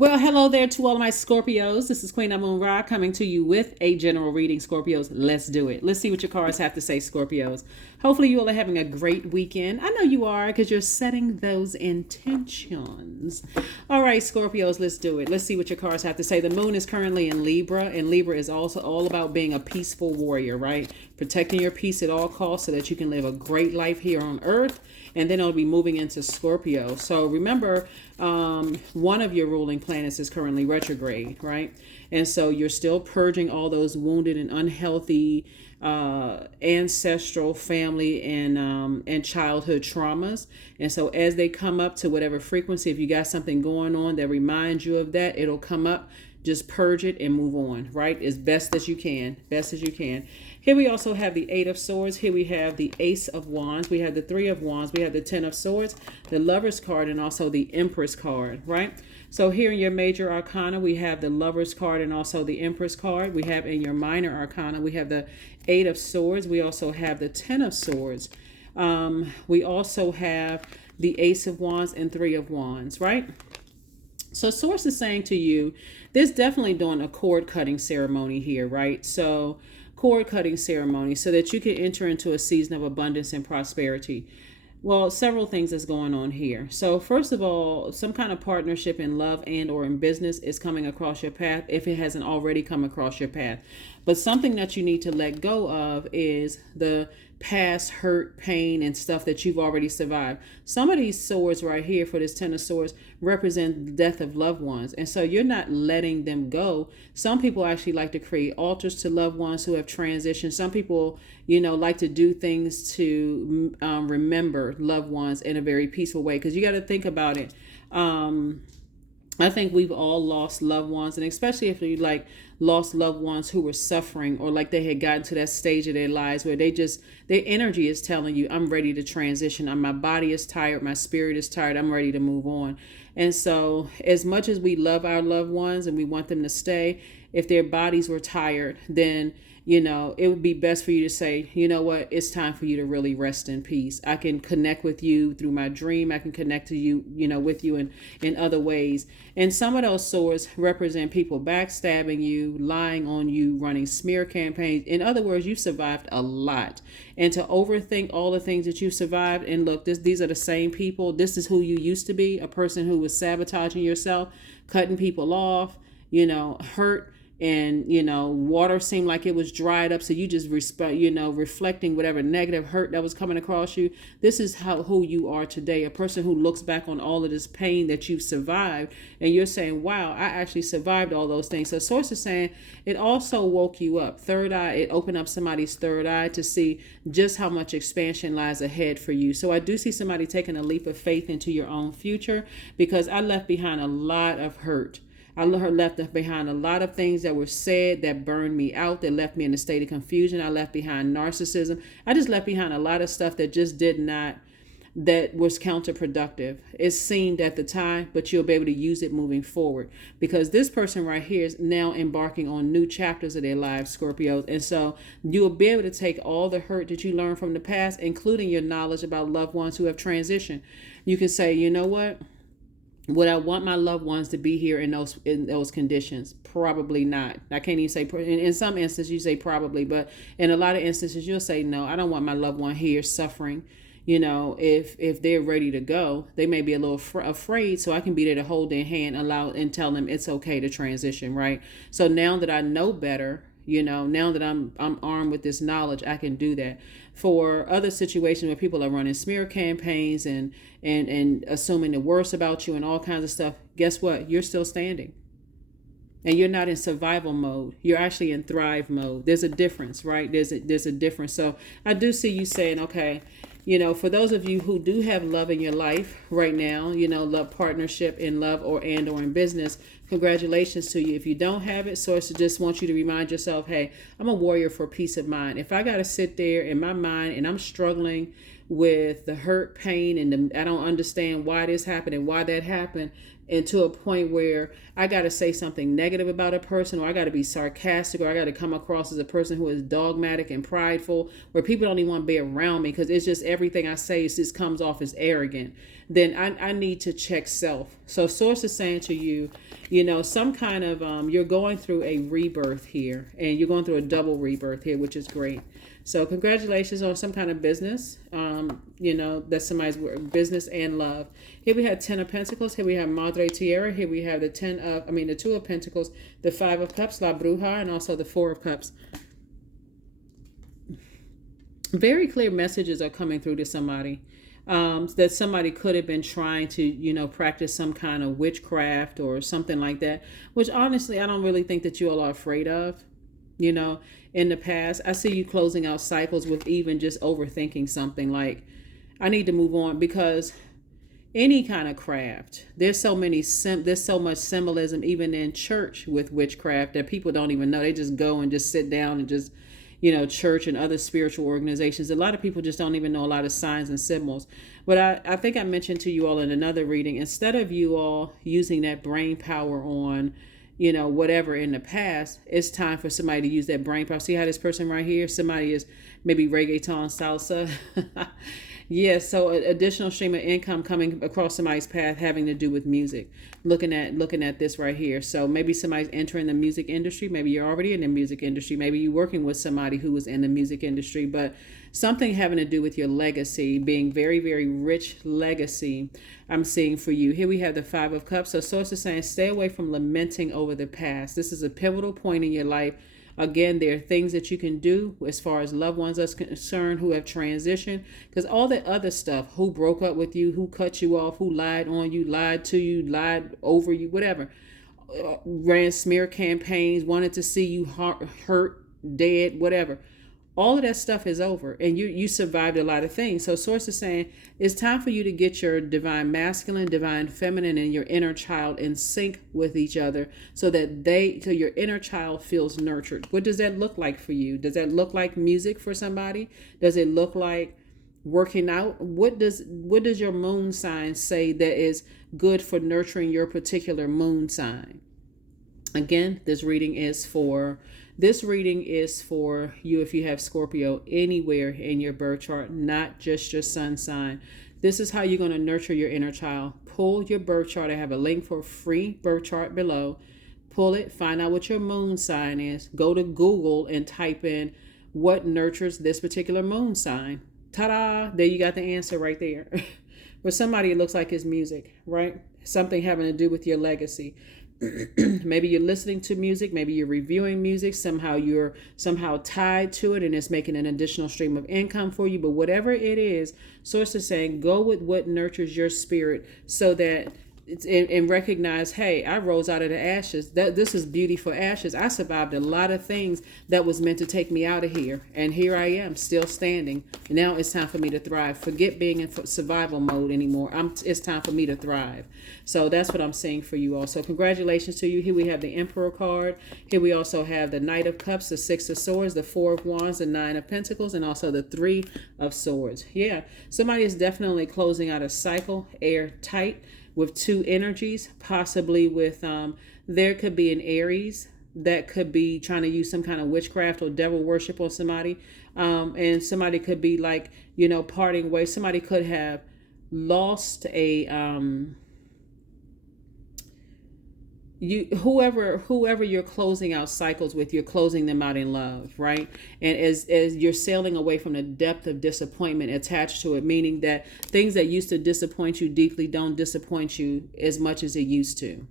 Well, hello there to all of my Scorpios. This is Queen Amun Ra coming to you with a general reading, Scorpios. Let's do it. Let's see what your cards have to say, Scorpios. Hopefully, you all are having a great weekend. I know you are because you're setting those intentions. All right, Scorpios, let's do it. Let's see what your cards have to say. The moon is currently in Libra, and Libra is also all about being a peaceful warrior, right? Protecting your peace at all costs so that you can live a great life here on Earth. And then it'll be moving into Scorpio. So remember, one of your ruling planets is currently retrograde, right? And so you're still purging all those wounded and unhealthy ancestral family and childhood traumas. And so as they come up to whatever frequency, if you got something going on that reminds you of that, it'll come up. Just purge it and move on, right? As best as you can. Best as you can. Here we also have the Eight of Swords. Here we have the Ace of Wands. We have the Three of Wands. We have the Ten of Swords, the Lover's card, and also the Empress card, right? So here in your major arcana, we have the Lover's card and also the Empress card. We have in your minor arcana, we have the Eight of Swords. We also have the Ten of Swords. We also have the Ace of Wands and Three of Wands, right? So Source is saying to you, there's definitely doing a cord cutting ceremony here, right? So cord cutting ceremony so that you can enter into a season of abundance and prosperity. Well, several things is going on here. So first of all, some kind of partnership in love and or in business is coming across your path if it hasn't already come across your path. But something that you need to let go of is the past hurt, pain, and stuff that you've already survived. Some of these swords right here for this Ten of Swords represent the death of loved ones. And so you're not letting them go. Some people actually like to create altars to loved ones who have transitioned. Some people, like to do things to remember loved ones in a very peaceful way. Because you got to think about it. I think we've all lost loved ones, and especially if you lost loved ones who were suffering or like they had gotten to that stage of their lives where their energy is telling you, I'm ready to transition. My body is tired. My spirit is tired. I'm ready to move on. And so as much as we love our loved ones and we want them to stay, if their bodies were tired, then it would be best for you to say, you know what, it's time for you to really rest in peace. I can connect with you through my dream. I can connect to you, with you in other ways. And some of those swords represent people backstabbing you, lying on you, running smear campaigns. In other words, you've survived a lot. And to overthink all the things that you've survived, and look, these are the same people. This is who you used to be, a person who was sabotaging yourself, cutting people off, hurt. And water seemed like it was dried up, so you just reflecting whatever negative hurt that was coming across you. This is who you are today, a person who looks back on all of this pain that you've survived, and you're saying, wow, I actually survived all those things. So Source is saying it also woke you up. Third eye, it opened up somebody's third eye to see just how much expansion lies ahead for you. So I do see somebody taking a leap of faith into your own future, because I left behind a lot of hurt. I left behind a lot of things that were said that burned me out, that left me in a state of confusion. I left behind narcissism. I just left behind a lot of stuff that just that was counterproductive. It seemed at the time, but you'll be able to use it moving forward, because this person right here is now embarking on new chapters of their lives, Scorpios. And so you'll be able to take all the hurt that you learned from the past, including your knowledge about loved ones who have transitioned. You can say, you know what? Would I want my loved ones to be here in those conditions? Probably not. I can't even say, in some instances you say probably, but in a lot of instances you'll say, no, I don't want my loved one here suffering. If they're ready to go, they may be a little afraid, so I can be there to hold their hand, and tell them it's okay to transition, right? So now that I know better, now that I'm armed with this knowledge, I can do that. For other situations where people are running smear campaigns and assuming the worst about you and all kinds of stuff, guess what? You're still standing. And you're not in survival mode. You're actually in thrive mode. There's a difference, right? There's a difference. So I do see you saying, okay, for those of you who do have love in your life right now, love, partnership in love or in business, congratulations to you. If you don't have it, Source just wants you to remind yourself, hey, I'm a warrior for peace of mind. If I got to sit there in my mind and I'm struggling with the hurt, pain, and I don't understand why this happened and why that happened, and to a point where I got to say something negative about a person, or I got to be sarcastic, or I got to come across as a person who is dogmatic and prideful, where people don't even want to be around me because it's just everything I say just comes off as arrogant, then I need to check self. So source is saying to you, you know, some kind of, you're going through a rebirth here, and you're going through a double rebirth here, which is great. So congratulations on some kind of business, you know, that's somebody's business and love. Here we have 10 of Pentacles. Here we have Madre Tierra. Here we have the the 2 of Pentacles, the 5 of Cups, La Bruja, and also the 4 of Cups. Very clear messages are coming through to somebody. That somebody could have been trying to, you know, practice some kind of witchcraft or something like that, which honestly, I don't really think that you all are afraid of. You know, in the past, I see you closing out cycles with even just overthinking something like, I need to move on, because any kind of craft, there's so much symbolism even in church with witchcraft that people don't even know. They just go and just sit down and just, you know, church and other spiritual organizations. A lot of people just don't even know a lot of signs and symbols. But I think I mentioned to you all in another reading, instead of you all using that brain power on, you know, whatever in the past, it's time for somebody to use that brain power. See how this person right here, somebody is maybe reggaeton, salsa. Yeah, so an additional stream of income coming across somebody's path having to do with music. Looking at this right here. So maybe somebody's entering the music industry. Maybe you're already in the music industry. Maybe you're working with somebody who was in the music industry, but something having to do with your legacy, being very, very rich legacy, I'm seeing for you. Here we have the 5 of Cups. So source is saying, stay away from lamenting over the past. This is a pivotal point in your life. Again, there are things that you can do as far as loved ones are concerned who have transitioned, because all that other stuff, who broke up with you, who cut you off, who lied on you, lied to you, lied over you, whatever, ran smear campaigns, wanted to see you hurt, dead, whatever. All of that stuff is over, and you survived a lot of things. So source is saying it's time for you to get your divine masculine, divine feminine, and your inner child in sync with each other, so your inner child feels nurtured. What does that look like for you? Does that look like music for somebody? Does it look like working out? What does your moon sign say that is good for nurturing your particular moon sign? Again, this reading is for you if you have Scorpio anywhere in your birth chart, not just your sun sign. This is how you're going to nurture your inner child. Pull your birth chart. I have a link for a free birth chart below. Pull it, find out what your moon sign is. Go to Google and type in what nurtures this particular moon sign. Ta-da! There you got the answer right there. For somebody, it looks like it's music, right? Something having to do with your legacy. Maybe you're listening to music, maybe you're reviewing music, you're tied to it and it's making an additional stream of income for you. But whatever it is, source is saying go with what nurtures your spirit, so that and recognize, hey, I rose out of the ashes. This is beauty for ashes. I survived a lot of things that was meant to take me out of here, and here I am still standing. Now it's time for me to thrive. Forget being in survival mode anymore. It's time for me to thrive. So that's what I'm saying for you all. So congratulations to you. Here we have the Emperor card. Here we also have the Knight of Cups, the 6 of Swords, the 4 of Wands, the 9 of Pentacles, and also the 3 of Swords. Yeah, somebody is definitely closing out a cycle, airtight, with 2 energies, possibly with there could be an Aries that could be trying to use some kind of witchcraft or devil worship on somebody, and somebody could be like, you know, parting ways. Somebody could have lost a whoever you're closing out cycles with, you're closing them out in love, right? And as you're sailing away from the depth of disappointment attached to it, meaning that things that used to disappoint you deeply don't disappoint you as much as it used to,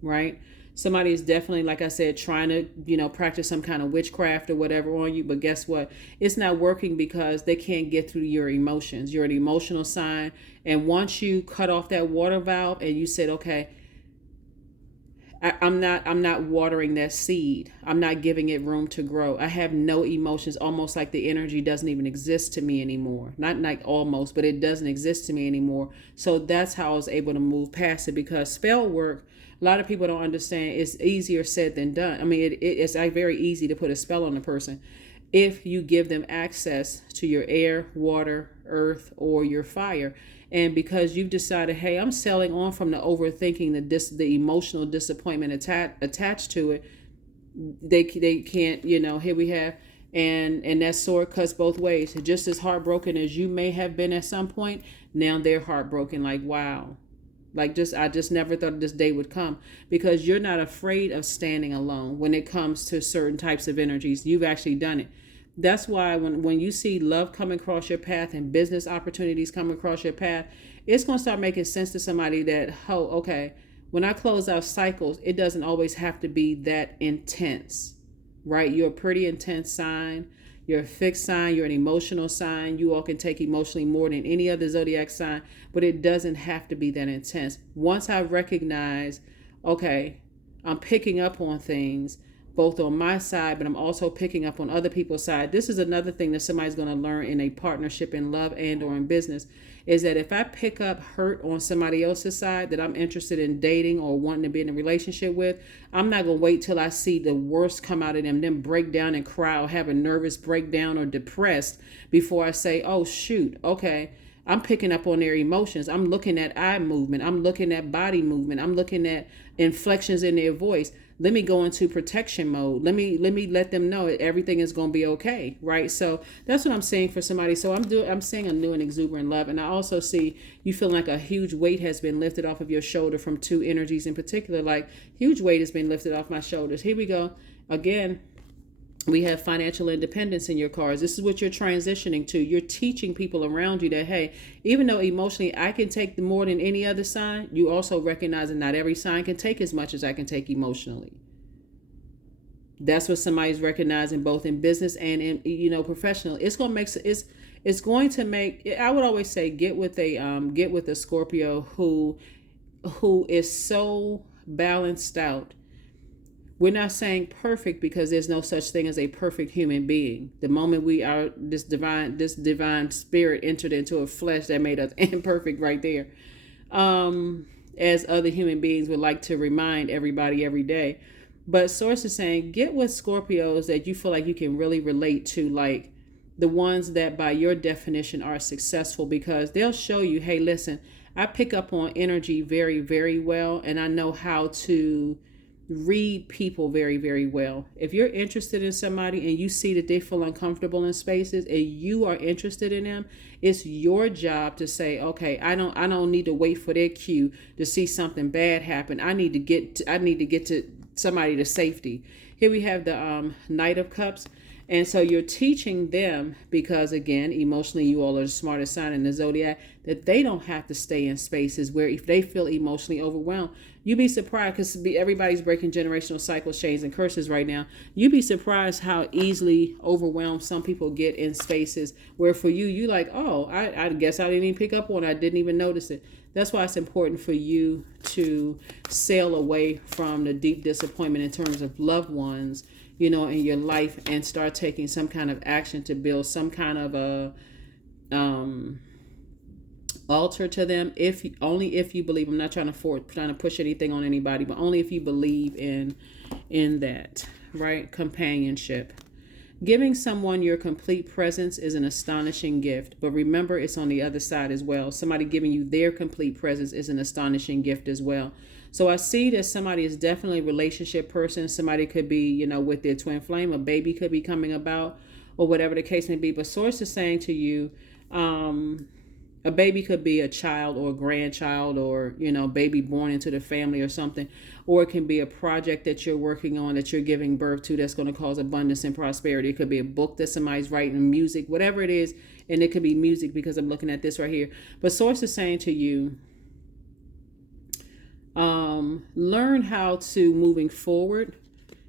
right? Somebody is definitely, like I said, trying to, you know, practice some kind of witchcraft or whatever on you, but guess what? It's not working because they can't get through your emotions. You're an emotional sign, and once you cut off that water valve and you said, okay, I'm not watering that seed. I'm not giving it room to grow. I have no emotions, almost like the energy doesn't even exist to me anymore. Not like almost, but it doesn't exist to me anymore. So that's how I was able to move past it, because spell work, a lot of people don't understand, it's easier said than done. I mean, it's like very easy to put a spell on a person if you give them access to your air, water, earth, or your fire. And because you've decided, hey, I'm selling on from the overthinking, the emotional disappointment attached to it, they can't, you know, here we have And that sword cuts both ways. Just as heartbroken as you may have been at some point, now they're heartbroken. Like, wow. Like, I just never thought this day would come, because you're not afraid of standing alone when it comes to certain types of energies. You've actually done it. That's why when you see love come across your path and business opportunities come across your path, it's going to start making sense to somebody that, oh, okay, when I close out cycles, it doesn't always have to be that intense, right? You're a pretty intense sign. You're a fixed sign. You're an emotional sign. You all can take emotionally more than any other zodiac sign, but it doesn't have to be that intense. Once I recognize, okay, I'm picking up on things both on my side, but I'm also picking up on other people's side. This is another thing that somebody's going to learn in a partnership, in love and or in business, is that if I pick up hurt on somebody else's side that I'm interested in dating or wanting to be in a relationship with, I'm not going to wait till I see the worst come out of them break down and cry or have a nervous breakdown or depressed before I say, oh, shoot, okay, I'm picking up on their emotions. I'm looking at eye movement. I'm looking at body movement. I'm looking at inflections in their voice. Let me go into protection mode. Let me let them know that everything is going to be okay, right? So that's what I'm saying for somebody. So I'm saying a new and exuberant love, and I also see you feeling like a huge weight has been lifted off of your shoulder from two energies in particular. Like, huge weight has been lifted off my shoulders. Here we go again. We have financial independence in your cards. This is what you're transitioning to. You're teaching people around you that, hey, even though emotionally I can take more than any other sign, you also recognize that not every sign can take as much as I can take emotionally. That's what somebody's recognizing, both in business and in professional. It's going to make. I would always say get with a Scorpio who is so balanced out. We're not saying perfect, because there's no such thing as a perfect human being. The moment this divine spirit entered into a flesh, that made us imperfect right there. As other human beings would like to remind everybody every day. But Source is saying, get with Scorpios that you feel like you can really relate to, like the ones that by your definition are successful, because they'll show you, hey, listen, I pick up on energy very, very well, and I know how to read people very, very well. If you're interested in somebody and you see that they feel uncomfortable in spaces and you are interested in them, it's your job to say, okay, I don't need to wait for their cue to see something bad happen. I need to get to somebody to safety. Here we have the Knight of Cups. And so you're teaching them, because again, emotionally, you all are the smartest sign in the zodiac, that they don't have to stay in spaces where if they feel emotionally overwhelmed. You'd be surprised, because everybody's breaking generational cycles, chains, and curses right now. You'd be surprised how easily overwhelmed some people get in spaces where for you like, oh, I guess I didn't even pick up on it. I didn't even notice it. That's why it's important for you to sail away from the deep disappointment in terms of loved ones, in your life, and start taking some kind of action to build some kind of a altar to them. Only if you believe. I'm not trying to push anything on anybody, but only if you believe in that, right? Companionship. Giving someone your complete presence is an astonishing gift, but remember, it's on the other side as well. Somebody giving you their complete presence is an astonishing gift as well. So I see that somebody is definitely a relationship person. Somebody could be, with their twin flame. A baby could be coming about, or whatever the case may be. But Source is saying to you, a baby could be a child or a grandchild, or, baby born into the family or something. Or it can be a project that you're working on, that you're giving birth to, that's going to cause abundance and prosperity. It could be a book that somebody's writing, music, whatever it is. And it could be music, because I'm looking at this right here. But Source is saying to you, learn how to, moving forward,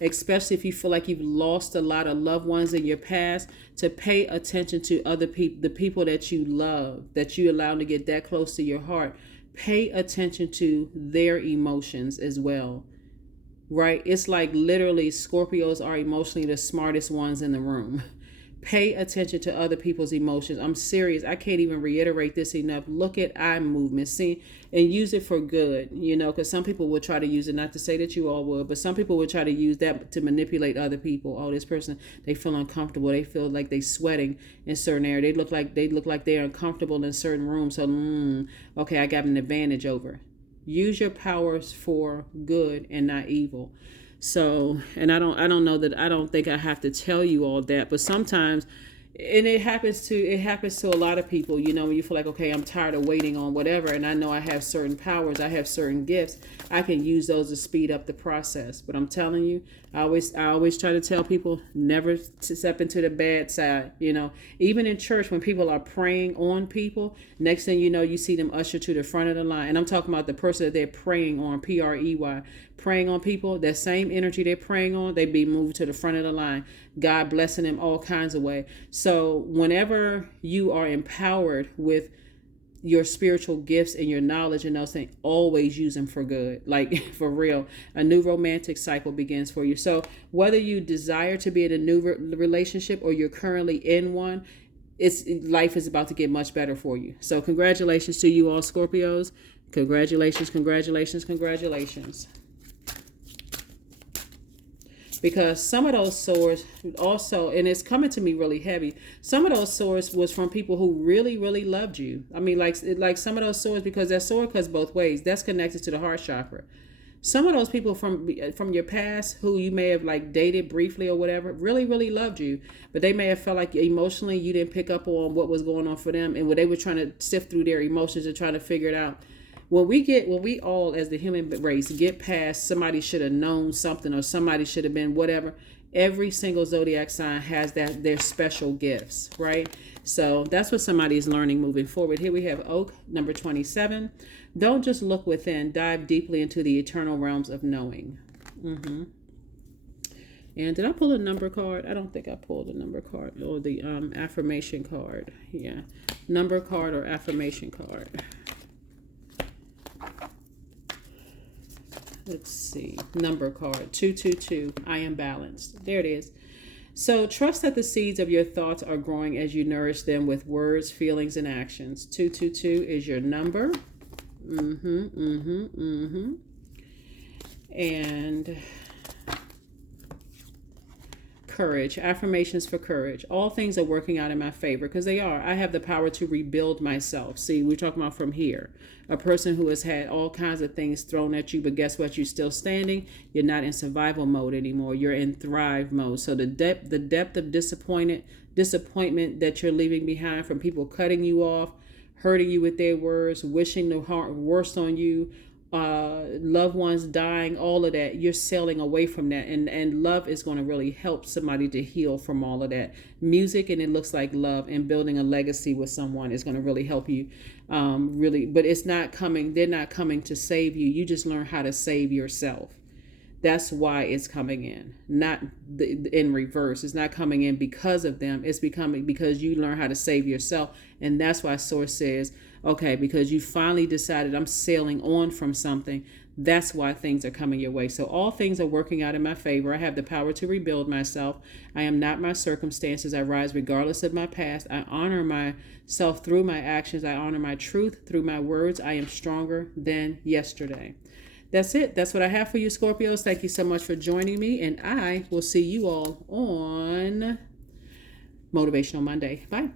especially if you feel like you've lost a lot of loved ones in your past, to pay attention to other people, the people that you love, that you allow to get that close to your heart. Pay attention to their emotions as well, right? It's like literally Scorpios are emotionally the smartest ones in the room. Pay attention to other people's emotions. I'm serious. I can't even reiterate this enough. Look at eye movement. See, and use it for good, because some people will try to use it, not to say that you all would, but some people will try to use that to manipulate other people. Oh, this person, they feel uncomfortable. They feel like they sweating in certain area. They look like they're uncomfortable in certain rooms. So, okay, I got an advantage over. Use your powers for good and not evil. So, and I don't know that, I don't think I have to tell you all that, but sometimes, and it happens to a lot of people, you know, when you feel like, okay, I'm tired of waiting on whatever, and I know I have certain powers, I have certain gifts, I can use those to speed up the process. But I'm telling you, I always try to tell people, never to step into the bad side. You know, even in church, when people are praying on people, next thing you know, you see them usher to the front of the line. And I'm talking about the person that they're praying on, PREY, praying on people. That same energy they're praying on, they be moved to the front of the line. God blessing them all kinds of way. So whenever you are empowered with your spiritual gifts and your knowledge and those things, always use them for good. Like, for real, a new romantic cycle begins for you. So whether you desire to be in a new relationship or you're currently in one, life is about to get much better for you. So congratulations to you all, Scorpios. Congratulations, congratulations, congratulations. Because some of those swords also, and it's coming to me really heavy, some of those swords was from people who really, really loved you. I mean, like some of those swords, because that sword cuts both ways. That's connected to the heart chakra. Some of those people from your past who you may have like dated briefly or whatever, really, really loved you. But they may have felt like emotionally you didn't pick up on what was going on for them. And when they were trying to sift through their emotions and trying to figure it out. When we all as the human race get past somebody should have known something or somebody should have been whatever, every single zodiac sign has their special gifts, right? So that's what somebody is learning moving forward. Here we have Oak, number 27. Don't just look within, dive deeply into the eternal realms of knowing. And did I pull a number card? I don't think I pulled a number card or the affirmation card. Yeah, number card or affirmation card. Let's see. Number card 222. I am balanced. There it is. So trust that the seeds of your thoughts are growing as you nourish them with words, feelings, and actions. 222 is your number. And courage. Affirmations for courage. All things are working out in my favor, because they are. I have the power to rebuild myself. See, we're talking about from here. A person who has had all kinds of things thrown at you, but guess what? You're still standing. You're not in survival mode anymore. You're in thrive mode. So the depth of disappointment that you're leaving behind from people cutting you off, hurting you with their words, wishing the worst on you, loved ones dying, all of that, you're sailing away from that, and love is going to really help somebody to heal from all of that. Music, and it looks like love and building a legacy with someone is going to really help you, really. But it's not coming, they're not coming to save you. You just learn how to save yourself. That's why it's coming in, not in reverse. It's not coming in because of them. It's becoming because you learn how to save yourself. And that's why Source says, okay, because you finally decided I'm sailing on from something. That's why things are coming your way. So all things are working out in my favor. I have the power to rebuild myself. I am not my circumstances. I rise regardless of my past. I honor myself through my actions. I honor my truth through my words. I am stronger than yesterday. That's it. That's what I have for you, Scorpios. Thank you so much for joining me, and I will see you all on Motivational Monday. Bye.